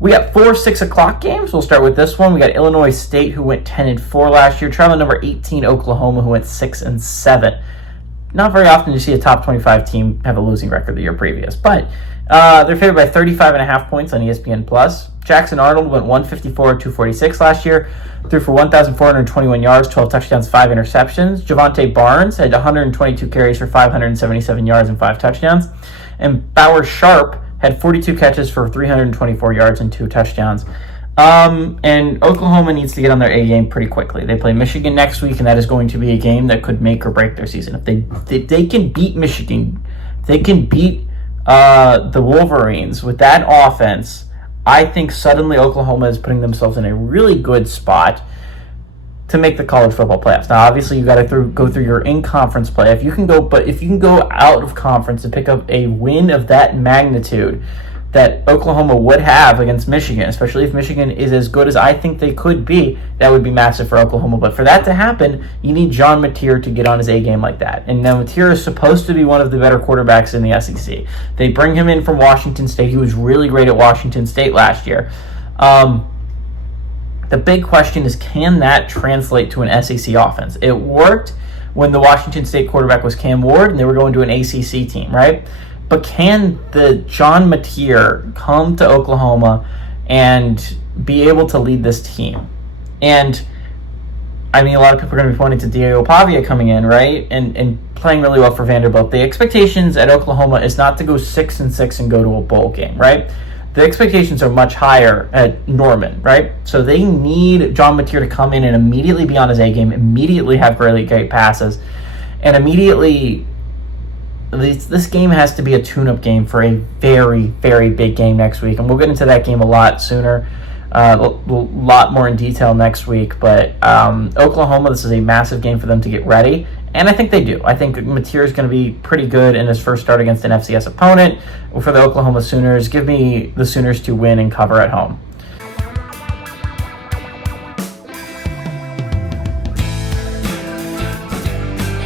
We got 4 6 o'clock games. We'll start with this one. We got Illinois State, who went 10-4 last year. Traveling number 18, Oklahoma, who went 6-7. Not very often you see a top 25 team have a losing record the year previous, but they're favored by 35.5 points on ESPN+. Jackson Arnold went 154-246 last year, threw for 1,421 yards, 12 touchdowns, 5 interceptions. Javonte Barnes had 122 carries for 577 yards and 5 touchdowns. And Bauer Sharp had 42 catches for 324 yards and 2 touchdowns. And Oklahoma needs to get on their A game pretty quickly. They play Michigan next week, and that is going to be a game that could make or break their season. If they can beat Michigan, they can beat the Wolverines with that offense. I think suddenly Oklahoma is putting themselves in a really good spot to make the college football playoffs. Now, obviously, you got to go through your in-conference play. If you can go out of conference and pick up a win of that magnitude that Oklahoma would have against Michigan, especially if Michigan is as good as I think they could be, that would be massive for Oklahoma. But for that to happen, you need John Mateer to get on his A game like that. And now Mateer is supposed to be one of the better quarterbacks in the SEC. They bring him in from Washington State. He was really great at Washington State last year. The big question is, can that translate to an SEC offense? It worked when the Washington State quarterback was Cam Ward and they were going to an ACC team, right? But can the John Mateer come to Oklahoma and be able to lead this team? And, I mean, a lot of people are going to be pointing to Diego Pavia coming in, right? And playing really well for Vanderbilt. The expectations at Oklahoma is not to go 6-6 and go to a bowl game, right? The expectations are much higher at Norman, right? So they need John Mateer to come in and immediately be on his A game, immediately have really great passes, and immediately this game has to be a tune-up game for a very, very big game next week. And we'll get into that game a lot sooner, a lot more in detail next week. But Oklahoma, this is a massive game for them to get ready. And I think they do. I think Mateer is going to be pretty good in his first start against an FCS opponent. For the Oklahoma Sooners, give me the Sooners to win and cover at home.